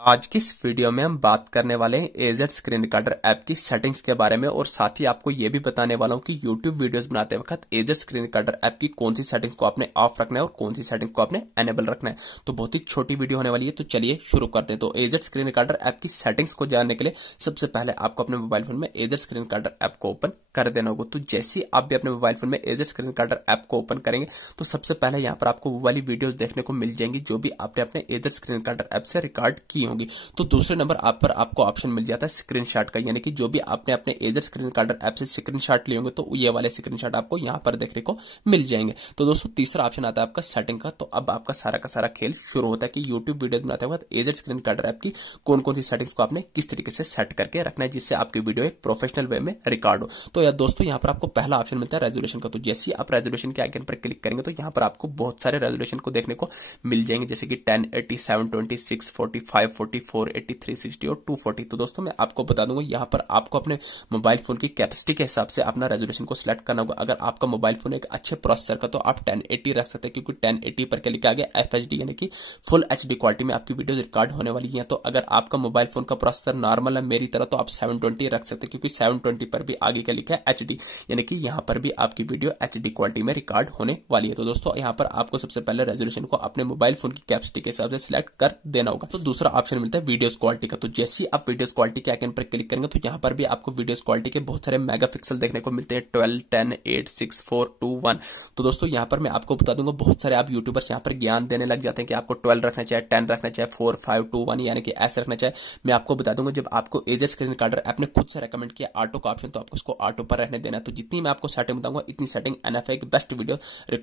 आज की इस वीडियो में हम बात करने वाले हैं एजेड स्क्रीन रिकॉर्डर ऐप की सेटिंग्स के बारे में और साथ ही आपको यह भी बताने वाला हूं कि YouTube वीडियोस बनाते वक्त एजेड स्क्रीन रिकॉर्डर ऐप की कौन सी सेटिंग्स को आपने ऑफ रखना है और कौन सी सेटिंग्स को आपने एनेबल रखना है। तो बहुत ही छोटी वीडियो होने वाली है, तो चलिए शुरू करते हैं। तो एजेड स्क्रीन रिकॉर्डर ऐप की सेटिंग्स को जानने के लिए सबसे पहले आपको अपने मोबाइल फोन में एजेड स्क्रीन रिकॉर्डर ऐप को ओपन कर देना होगा। तो जैसे ही आप भी अपने मोबाइल फोन में एजेड स्क्रीन रिकॉर्डर ऐप को ओपन करेंगे तो सबसे पहले यहाँ पर आपको वो वाली वीडियोस देखने को मिल जाएंगी जो भी आपने अपने एजेड स्क्रीन रिकॉर्डर ऐप से रिकॉर्ड की होंगी। तो दूसरे नंबर आप पर आपको ऑप्शन मिल जाता है स्क्रीनशॉट का, यानी कि जो भी आपने अपने एजेड स्क्रीन रिकॉर्डर ऐप से स्क्रीनशॉट लिए होंगे तो ये वाले स्क्रीनशॉट आपको यहाँ पर देखने को मिल जाएंगे। तो दोस्तों तीसरा ऑप्शन आता है आपका सेटिंग का। तो अब आपका सारा का सारा खेल शुरू होता है कि यूट्यूब वीडियो बनाते वक्त एजेड स्क्रीन रिकॉर्डर ऐप की कौन कौन सी सेटिंग्स को आपने किस तरीके से सेट करके रखना है जिससे आपकी वीडियो एक प्रोफेशनल वे में रिकॉर्ड हो। तो यार दोस्तों यहाँ पर आपको पहला ऑप्शन मिलता है रेजोल्यूशन का। तो जैसे ही आप रेजोल्यूशन के आइकन पर क्लिक करेंगे तो यहाँ पर आपको बहुत सारे रेजोल्यूशन को देखने को मिल जाएंगे, जैसे कि 1080, 720, 645, 44, 80, 360 और 240। तो दोस्तों मैं आपको बता दूंगा यहाँ पर आपको अपने मोबाइल फोन की कैपेसिटी के हिसाब से अपना रेजोल्यूशन को सिलेक्ट करना होगा। अगर आपका मोबाइल फोन एक अच्छे प्रोसेसर का तो आप 1080 रख सकते हैं, क्योंकि 1080 पर क्या लिखा गया FHD यानी कि फुल HD क्वालिटी में आपकी वीडियो रिकॉर्ड होने वाली है। तो अगर आपका मोबाइल फोन का प्रोसेसर नॉर्मल है मेरी तरह तो आप 720 रख सकते हैं, क्योंकि 720 पर भी आगे क्या लिखा है HD, यानी कि यहाँ पर भी आपकी वीडियो HD क्वालिटी में रिकॉर्ड होने वाली है। तो दोस्तों यहाँ पर आपको सबसे पहले रेजोल्यूशन को अपने मोबाइल फोन की कैपेसिटी के हिसाब से सिलेक्ट कर देना होगा। तो दूसरा ऑप्शन मिलता है वीडियोस क्वालिटी का। तो जैसे ही आप वीडियोस क्वालिटी के आइकन पर क्लिक करेंगे तो यहाँ पर भी आपको वीडियोस क्वालिटी के बहुत सारे मेगापिक्सल देखने को मिलते हैं, 12, 10, 8, 6, 4, 2, 1। तो दोस्तों यहाँ पर मैं आपको बता दूंगा बहुत सारे आप यूट्यूबर्स यहाँ पर ज्ञान देने लग जाते हैं कि आपको 12 रखना चाहिए, 10 रखना चाहिए, 4, 5, 2, 1 यानी कि ऐसे रखना चाहिए। मैं आपको बता दूंगा जब आपको एजेड स्क्रीन रिकॉर्डर ऐप ने खुद से रेकमेंड किया ऑटो का ऑप्शन, तो आपको उसको ऑटो पर रहने देना है। तो जितनी मैं आपको सेटिंग बताऊंगा इतनी सेटिंग एनएफ है बेस्ट वीडियो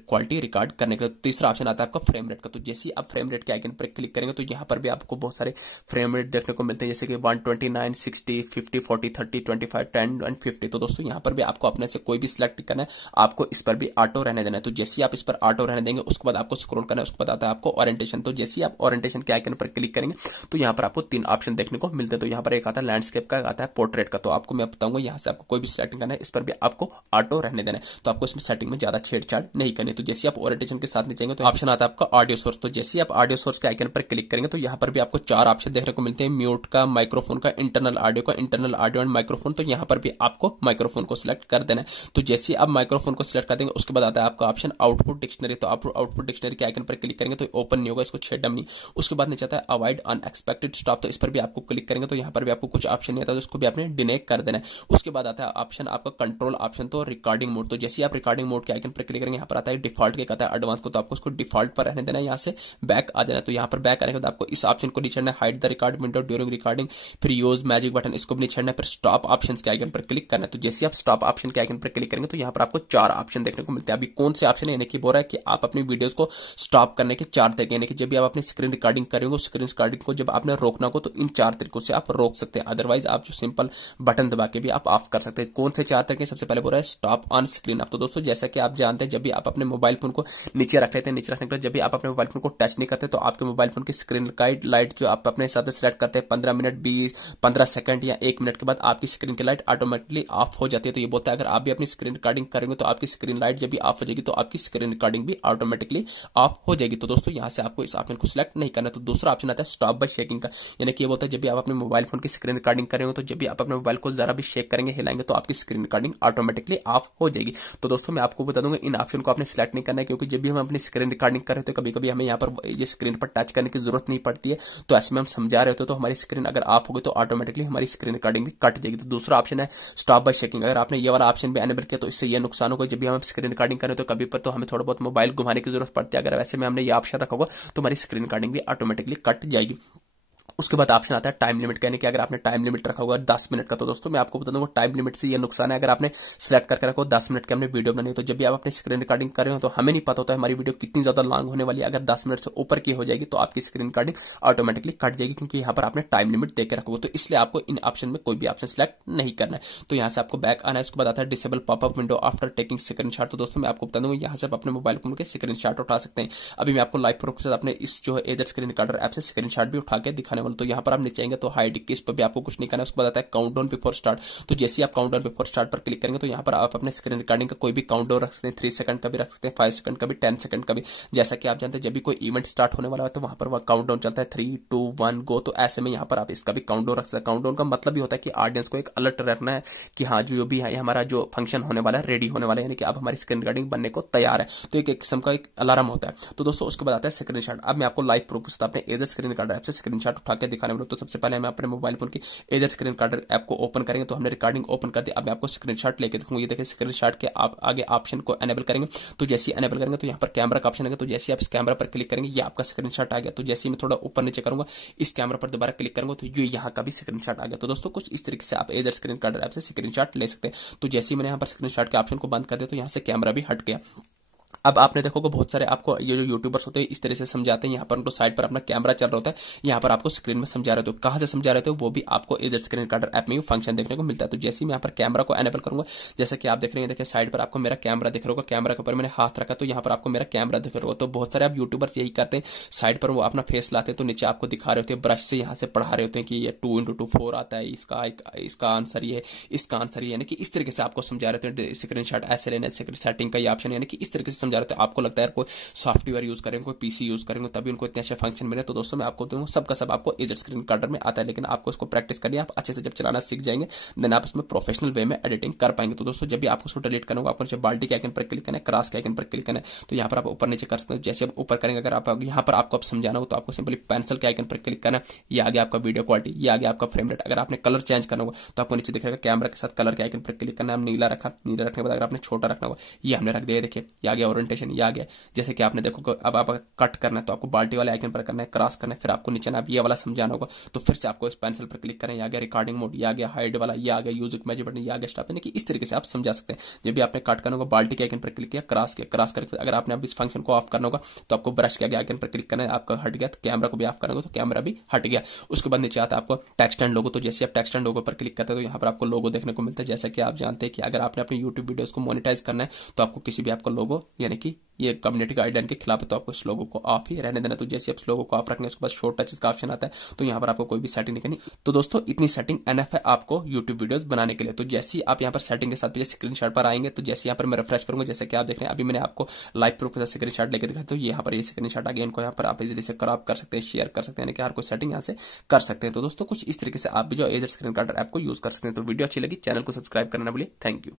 क्वालिटी रिकॉर्ड करने के लिए। तीसरा ऑप्शन आता है आपका फ्रेम रेट का। तो जैसे ही आप फ्रेम रेट के आइकन पर क्लिक करेंगे तो यहाँ पर भी आपको बहुत सारे फ्रेम रेट देखने को मिलते हैं, जैसे कि 129, 60, 50, 40, 30, 25, 10 एंड 50। तो दोस्तों यहाँ पर भी आपको अपने से कोई भी सिलेक्ट करना है, आपको इस पर भी ऑटो रहने देना है। तो जैसे ही आप इस पर ऑटो रहने देंगे उसके बाद आपको स्क्रॉल करना है, उसके बाद आता है आपको ओरिएंटेशन। तो जैसे ही आप ओरिएंटेशन के आइकन पर क्लिक करेंगे तो यहाँ पर आपको तीन ऑप्शन देखने को मिलते हैं। तो यहाँ पर एक आता है लैंडस्केप का, आता है पोर्ट्रेट का। तो आपको मैं बताऊंगा यहाँ से आपको कोई भी सेटिंग करना है, इस पर भी आपको ऑटो रहने देना है। तो आपको इसमें सेटिंग में ज्यादा छेड़छाड़ नहीं करनी। तो जैसे आप ओरिएंटेशन के साथ नीचे तो ऑप्शन आता है आपका ऑडियो सोर्स। तो जैसे आप ऑडियो सोर्स के आइकन पर क्लिक करेंगे तो यहाँ पर भी आपको चार ऑप्शन देखने को मिलते हैं, म्यूट का, माइक्रोफोन का, इंटरनल ऑडियो एंड माइक्रोफोन। तो यहाँ पर भी आपको माइक्रोफोन को सिलेक्ट कर देना है। तो जैसे आप माइक्रोफोन को सिलेक्ट कर देंगे उसके बाद आता है आपका ऑप्शन आउटपुट डिक्शनरी। तो आप आउटपुट डिक्शनरी के आइकन पर क्लिक करेंगे तो ओपन नहीं होगा, इसको छेड़ना नहीं। उसके बाद नीचे आता है अवॉइड अनएक्सपेक्टेड स्टॉप। तो इस पर भी आपको क्लिक करेंगे तो यहाँ पर भी आपको कुछ ऑप्शन नहीं आता, तो उसको भी आपने डिने कर देना है। उसके बाद आता है ऑप्शन आपका कंट्रोल ऑप्शन, तो रिकॉर्डिंग मोड। तो जैसे आप रिकॉर्डिंग मोड के आइकन पर क्लिक करेंगे यहाँ पर आता है डिफॉल्ट के, कहता है एडवांस को, तो आपको उसको डिफॉल्ट पर रहने देना है। यहाँ से बैक आ जाना है। तो यहाँ पर बैक आने के बाद आपको इस ऑप्शन को नहीं छेड़ना है, hide the record window during recording, फिर यूज मैजिक बटन, इसको भी नहीं छेड़ना है, फिर स्टॉप ऑप्शन के आइकन पर क्लिक करना है। तो जैसे आप स्टॉप ऑप्शन के आइकन पर क्लिक करेंगे तो यहाँ पर आपको चार ऑप्शन देखने को मिलते हैं। अभी कौन से ऑप्शन है, यानी कि बोल रहा है कि आप अपनी वीडियोस को स्टॉप करने के चार तरीके, यानी कि जब भी आप अपनी स्क्रीन रिकॉर्डिंग करेंगे स्क्रीन रिकॉर्डिंग को जब आपने रोकना हो तो इन चार तरीकों से आप रोक सकते हैं। अदरवाइज आप जो सिंपल बटन दबा के भी आप ऑफ कर सकते हैं। कौन से चार तरीके, सबसे पहले बोल रहा है स्टॉप ऑन स्क्रीन। अब तो दोस्तों जैसा कि आप जानते हैं जब भी आप अपने मोबाइल फोन को नीचे रख लेते हैं, नीचे रखने के बाद जब भी आप अपने मोबाइल फोन को टच नहीं करते तो आपके मोबाइल फोन की स्क्रीन लाइट जो आप अपने हिसाब से सिलेक्ट करते हैं 15 मिनट, 20, 15 सेकंड या 1 मिनट के बाद आपकी स्क्रीन की लाइट ऑटोमेटिकली ऑफ हो जाती है। तो ये बोलता है अगर आप भी अपनी स्क्रीन रिकॉर्डिंग करेंगे तो आपकी स्क्रीन लाइट जब भी ऑफ हो जाएगी तो आपकी स्क्रीन रिकॉर्डिंग भी ऑटोमेटिकली ऑफ हो जाएगी। तो दोस्तों यहाँ से आपको इस ऑप्शन को सिलेक्ट नहीं करना। तो दूसरा ऑप्शन आता है स्टॉप बाय शेकिंग का, यानी कि ये बोलता है जब भी आप अपने मोबाइल फोन की स्क्रीन रिकॉर्डिंग करेंगे तो जब भी आप अपने मोबाइल को जरा भी शेक करेंगे, हिलाएंगे तो आपकी स्क्रीन रिकॉर्डिंग ऑटोमेटिकली ऑफ हो जाएगी। तो दोस्तों मैं आपको बता दूंगा इन ऑप्शन को आपने सिलेक्ट नहीं करना है, क्योंकि जब भी हम अपनी स्क्रीन रिकॉर्डिंग कर रहे हो तो कभी कभी हमें यहाँ पर ये स्क्रीन पर टच करने की जरूरत नहीं पड़ती है। तो ऐसे में हम समझा रहे होते तो हमारी स्क्रीन अगर ऑफ होगी तो ऑटोमेटिकली हमारी स्क्रीन रिकॉर्डिंग भी कट जाएगी। तो दूसरा ऑप्शन है स्टॉप बाय शेकिंग। अगर आपने ये वाला ऑप्शन भी एनेबल किया तो इससे ये नुकसान होगा, जब भी हम स्क्रीन रिकॉर्डिंग करें तो कभी पर तो हमें थोड़ा बहुत मोबाइल घुमाने की जरूरत पड़ती है। अगर वैसे में हमने ये ऑप्शन रखा होगा तो हमारी स्क्रीन रिकॉर्डिंग भी ऑटोमेटिकली कट जाएगी। उसके बाद ऑप्शन आता है टाइम लिमिट, कहने कि अगर आपने टाइम लिमिट रखा होगा 10 मिनट का। तो दोस्तों मैं आपको बता दूंगा टाइम लिमिट से ये नुकसान है, अगर आपने सिलेक्ट करके रखो 10 मिनट की हमने वीडियो बनाई तो जब भी आप अपनी स्क्रीन रिकॉर्डिंग कर रहे हो तो हमें नहीं पता होता है हमारी वीडियो कितनी ज्यादा लॉन्ग होने वाली है। अगर 10 मिनट से ऊपर की हो जाएगी तो आपकी स्क्रीन रिकॉर्डिंग ऑटोमेटिकली कट जाएगी, क्योंकि यहाँ पर आपने टाइम लिमिट देकर रखोगे। तो इसलिए आपको इन ऑप्शन में कोई भी ऑप्शन सिलेक्ट नहीं करना है। तो यहाँ से आपको बैक आना है। उसके बाद आता है disable popup window after taking screenshot. तो दोस्तों मैं आपको बता दूंगा यहाँ से आप अपने मोबाइल फोन के स्क्रीनशॉट उठा सकते हैं। अभी मैं आपको लाइव प्रूफ के साथ अपने इस जो एजेड स्क्रीन रिकॉर्डर ऐप से स्क्रीनशॉट भी उठा के दिखाने वाला काउंटडाउन। तो यहाँ पर आप नीचे आएंगे तो हाइड की, इस पर भी आपको कुछ नहीं करना है। उसके बाद आता है काउंटडाउन बिफोर स्टार्ट। तो जैसे ही आप काउंटडाउन बिफोर स्टार्ट पर क्लिक करेंगे तो यहाँ पर आप अपने स्क्रीन रिकॉर्डिंग का कोई भी काउंटडाउन रख सकते हैं, 3 सेकंड का भी रख सकते हैं, 5 सेकंड का भी, 10 सेकंड का भी। जैसा कि आप जानते हैं जब भी कोई इवेंट स्टार्ट होने वाला है तो वहां पर वह काउंटडाउन चलता है 3 2 1 गो। तो ऐसे में यहाँ पर आप इसका भी काउंटडाउन रख सकते हैं। काउंटडाउन का मतलब भी होता है कि ऑडियंस को एक अलर्ट रखना है कि हाँ जो भी है हमारा जो फंक्शन होने वाला है रेडी होने वाला है, यानी कि अब हमारी स्क्रीन रिकॉर्डिंग बनने को तैयार है। तो एक किस्म का एक अलार्म होता है। तो दोस्तों उसके बाद आता है स्क्रीनशॉट। अब मैं आपको लाइव प्रूफ के साथ अपने एजर स्क्रीन रिकॉर्डर ऐप से स्क्रीनशॉट उठा के दिखाने वाला हूं। तो सबसे पहले मैं अपने मोबाइल फोन की एजर स्क्रीन रिकॉर्डर ऐप को ओपन करेंगे। तो हमने रिकॉर्डिंग ओपन कर दी। अब मैं आपको स्क्रीनशॉट लेके दिखाऊंगा। ये देखिए स्क्रीनशॉट के आप आगे ऑप्शन को एनेबल करेंगे। तो जैसे ही एनेबल करेंगे तो यहाँ पर कैमरा का ऑप्शन आएगा। तो जैसे आप इस कैमरा पर क्लिक करेंगे ये आपका स्क्रीनशॉट आ गया। तो जैसे ही मैं थोड़ा ऊपर नीचे करूंगा इस कैमरा पर दोबारा क्लिक करूंगा तो ये यहाँ का भी स्क्रीनशॉट आ गया। तो दोस्तों कुछ इस तरीके से आप एजर स्क्रीन रिकॉर्डर ऐप से स्क्रीनशॉट ले सकते हैं। तो जैसे ही मैंने यहाँ पर स्क्रीनशॉट के ऑप्शन को बंद कर दिया तो यहाँ से कैमरा भी हट गया। अब आपने देखोगे बहुत सारे आपको ये जो यूट्यूबर्स होते हैं इस तरह से समझाते हैं। यहाँ पर उनको साइड पर अपना कैमरा चल रहा होता है, यहाँ पर आपको स्क्रीन में समझा रहे हो। कहाँ से समझा रहे हो वो भी आपको एजर स्क्रीन रिकॉर्डर ऐप में फंक्शन देखने को मिलता है। तो जैसे ही मैं यहाँ पर कैमरा को एनेबल करूंगा, जैसे कि आप देख रहे हैं, देखिए साइड पर आपको मेरा कैमरा दिख रहा होगा। कैमरा के ऊपर मैंने हाथ रखा तो यहाँ पर आपको मेरा कैमरा दिख रहा होगा। तो बहुत सारे आप यूट्यूबर्स यही करते हैं, साइड पर वो अपना फेस लाते हैं तो नीचे आपको दिखा रहे होते हैं, ब्रश से यहाँ से पढ़ा रहे होते हैं कि ये 2x2 आता है, इसका आंसर ये, इसका आंसर ये, यानी कि इस तरीके से आपको समझा रहे थे। स्क्रीनशॉट ऐसे लेना, सेटिंग का ये ऑप्शन, यानी कि इस तरीके से समझा रहे थे। आपको लगता है कोई सॉफ्टवेयर यूज करेंगे, कोई पीसी यूज करेंगे तभी उनको इतने अच्छे फंक्शन मिले। तो दोस्तों मैं आपको दूंगा सबका सब आपको एजर स्क्रीन रिकॉर्डर में आता है, लेकिन आपको इसको प्रैक्टिस करनी है। आप अच्छे से जब चलाना सीख जाएंगे देन आप इसमें प्रोफेशनल वे में एडिटिंग कर पाएंगे। तो दोस्तों जब भी आपको उसको डिलीट करना होगा आपको नीचे बाल्टी के आइकन पर क्लिक करना है, क्रॉस के आइकन पर क्लिक करना है। तो यहाँ पर आप ऊपर नीचे कर सकते हैं। जैसे आप ऊपर करेंगे, अगर आप यहाँ पर आपको समझाना हो तो आपको सिंपली पेंसिल के आइकन पर क्लिक करना है। ये आ गया आपका वीडियो क्वालिटी, ये आ गया आपका फ्रेम रेट। अगर आपने कलर चेंज करना होगा तो आपको नीचे दिखेगा कैमरा के साथ कलर के आइकन पर क्लिक करना है। नीला रखा, नीला रखने के बाद अगर आपने छोटा रखना होगा ये हमने रख दिया, देखिए ये आ गया ओरिएंटेशन, ये आ गया। जैसे कि आपने देखो अब आप कट करना है तो आपको बाल्टी वाले आइकन पर करना है, क्रॉस करना है, फिर आपको नीचे ना ये वाला समझाना होगा तो फिर से आपको इस पेंसिल पर क्लिक करना है। ये आ गया रिकॉर्डिंग मोड, ये आ गया हाइड वाला, ये आ गया म्यूजिक मैजिक बटन, ये आ गया स्टॉप, यानी कि इस तरीके से आप समझा सकते हैं। जब भी आपने कट करना होगा बाल्टी के आइकन पर क्लिक किया, क्रॉस किया, क्रॉस करके अगर आपने अब इस फंक्शन को ऑफ करना होगा तो आपको ब्रश के आगे आइकन पर क्लिक करना है, आपका हट गया। तो कैमरा को भी ऑफ करना होगा तो कैमरा भी हट गया। उसके बाद नीचे आता है आपको टेक्स्ट एंड लोगो। तो जैसे आप टेक्स्ट एंड लोगो पर क्लिक करते हैं तो यहाँ पर आपको लोगो देखने को मिलता है। जैसा कि आप जानते हैं कि अगर आपने अपने यूट्यूब वीडियोस को मोनेटाइज करना है तो आपको किसी भी आपको लोगो, यानी कि ये कम्युनिटी गाइडलाइन के खिलाफ है तो आपको इस लोगो को ऑफ ही रहने देना। तो जैसे आप इस लोगो को ऑफ रखने उसके बाद शो टचेस का ऑप्शन आता है तो यहाँ पर आपको कोई भी सेटिंग नहीं करनी। तो दोस्तों इतनी सेटिंग एनएफ है आपको यूट्यूब वीडियोस बनाने के लिए। तो जैसे आप यहाँ पर सेटिंग के साथ स्क्रीनशॉट पर आएंगे तो जैसे यहाँ पर मैं रिफ्रेश करूंगा, जैसे कि आप देख रहे हैं अभी मैंने आपको लाइव प्रूफ के साथ स्क्रीनशॉट लेकर दिखाया। तो यहाँ पर ये स्क्रीनशॉट आ गया, इनको यहाँ पर आप इजीली से क्रॉप कर सकते हैं, शेयर कर सकते हैं, यानी कि हर कोई सेटिंग यहाँ से कर सकते हैं। तो दोस्तों कुछ इस तरीके से आप भी जो एजर स्क्रीन रिकॉर्डर ऐप को यूज कर सकते हैं। तो वीडियो अच्छी लगी चैनल को सब्सक्राइब करना ना भूलिए। Thank you.